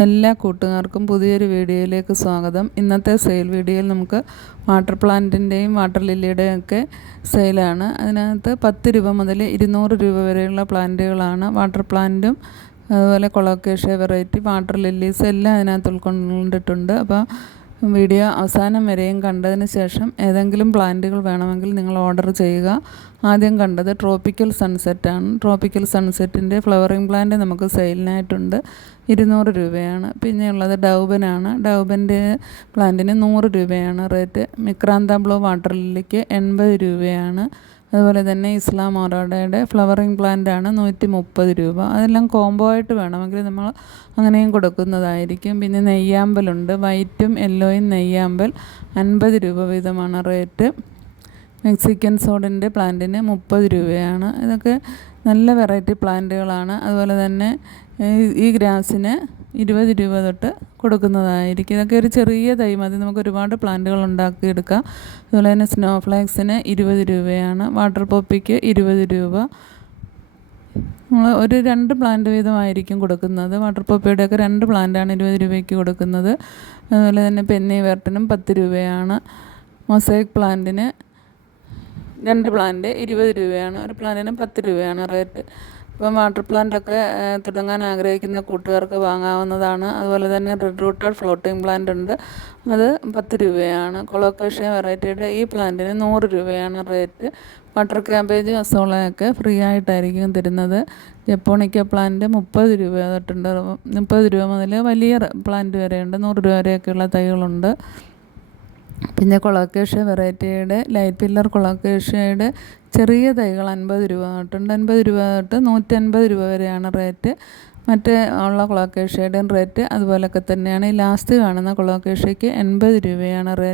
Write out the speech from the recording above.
എല്ലാ കൂട്ടുകാർക്കും പുതിയൊരു വീഡിയോയിലേക്ക് സ്വാഗതം. ഇന്നത്തെ സെയിൽ വീഡിയോയിൽ നമുക്ക് വാട്ടർ പ്ലാന്റിൻ്റെയും വാട്ടർ ലില്ലിയുടെയും ഒക്കെ സെയിലാണ്. അതിനകത്ത് 10 രൂപ മുതൽ 200 രൂപ വരെയുള്ള പ്ലാന്റുകളാണ്. വാട്ടർ പ്ലാന്റും അതുപോലെ കൊളോക്കേഷ്യ വെറൈറ്റി വാട്ടർ ലില്ലീസ് എല്ലാം അതിനകത്ത് ഉൾക്കൊണ്ടിട്ടുണ്ട്. അപ്പോൾ വീഡിയോ അവസാനം വരെയും കണ്ടതിന് ശേഷം ഏതെങ്കിലും പ്ലാന്റുകൾ വേണമെങ്കിൽ നിങ്ങൾ ഓർഡർ ചെയ്യുക. ആദ്യം കണ്ടത് ട്രോപ്പിക്കൽ സൺസെറ്റാണ്. ട്രോപ്പിക്കൽ സൺസെറ്റിൻ്റെ ഫ്ലവറിങ് പ്ലാന്റ് നമുക്ക് സെയിലിനായിട്ടുണ്ട്. 200 രൂപയാണ്. പിന്നെയുള്ളത് ഡൗബനാണ്. ഡൗബൻ്റെ പ്ലാന്റിന് 100 രൂപയാണ് റേറ്റ്. മിക്രാന്ത ബ്ലൂ വാട്ടർ ലില്ലിക്ക് 80 രൂപയാണ്. അതുപോലെ തന്നെ ഇസ്ലാം ഒറോഡയുടെ ഫ്ലവറിങ് പ്ലാന്റാണ് 130 രൂപ. അതെല്ലാം കോംബോ ആയിട്ട് വേണമെങ്കിൽ നമ്മൾ അങ്ങനെയും കൊടുക്കുന്നതായിരിക്കും. പിന്നെ നെയ്യാമ്പലുണ്ട്, വൈറ്റും യെല്ലോയും നെയ്യാമ്പൽ 50 രൂപ വീതമാണ് റേറ്റ്. മെക്സിക്കൻ സോഡിൻ്റെ പ്ലാന്റിന് 30 രൂപയാണ്. ഇതൊക്കെ നല്ല വെറൈറ്റി പ്ലാന്റുകളാണ്. അതുപോലെ തന്നെ ഈ ഗ്രാസിന് 20 രൂപ തൊട്ട് കൊടുക്കുന്നതായിരിക്കും. ഇതൊക്കെ ഒരു ചെറിയ തൈ മതി, നമുക്ക് ഒരുപാട് പ്ലാന്റുകൾ ഉണ്ടാക്കിയെടുക്കാം. അതുപോലെ തന്നെ സ്നോ ഫ്ലാക്സിന് 20 രൂപയാണ്. വാട്ടർ പോപ്പിക്ക് 20 രൂപ. നമ്മൾ ഒരു 2 പ്ലാന്റ് വീതമായിരിക്കും കൊടുക്കുന്നത്. വാട്ടർ പോപ്പിയുടെയൊക്കെ 2 പ്ലാന്റാണ് 20 രൂപയ്ക്ക് കൊടുക്കുന്നത്. അതുപോലെ തന്നെ പെന്നി വെർട്ടിനും 10 രൂപയാണ്. മൊസൈക്ക് പ്ലാന്റിന് 2 പ്ലാന്റ് 20 രൂപയാണ്. ഒരു പ്ലാന്റിന് 10 രൂപയാണ് റേറ്റ്. ഇപ്പം വാട്ടർ പ്ലാന്റൊക്കെ തുടങ്ങാൻ ആഗ്രഹിക്കുന്ന കൂട്ടുകാർക്ക് വാങ്ങാവുന്നതാണ്. അതുപോലെ തന്നെ റെഡ് റൂട്ടഡ് ഫ്ലോട്ടിംഗ് പ്ലാന്റ് ഉണ്ട്, അത് 10 രൂപയാണ്. കൊളോക്കേഷ്യ വെറൈറ്റിയുടെ ഈ പ്ലാന്റിന് 100 രൂപയാണ് റേറ്റ്. വാട്ടർ ക്യാബേജ് അസോളയൊക്കെ ഫ്രീ ആയിട്ടായിരിക്കും തരുന്നത്. ജപ്പോണിക്ക പ്ലാന്റ് 30 രൂപ തൊട്ടുണ്ട്. 30 രൂപ മുതൽ വലിയ പ്ലാന്റ് വരെയുണ്ട്, 100 രൂപ വരെയൊക്കെയുള്ള തൈകളുണ്ട്. പിന്നെ കൊളോക്കേഷ്യ വെറൈറ്റിയുടെ ലൈറ്റ് പില്ലർ കൊളോക്കേഷ്യയുടെ ചെറിയ തൈകൾ 50 രൂപ തൊട്ടുണ്ട്. 50 രൂപ തൊട്ട് 150 രൂപ വരെയാണ് റേറ്റ്. മറ്റേ ഉള്ള കൊളോക്കേഷ്യയുടെയും റേറ്റ് അതുപോലൊക്കെ തന്നെയാണ്. ഈ ലാസ്റ്റ് കാണുന്ന കൊളോക്കേഷ്യയ്ക്ക് 80 രൂപയാണ് റേറ്റ്.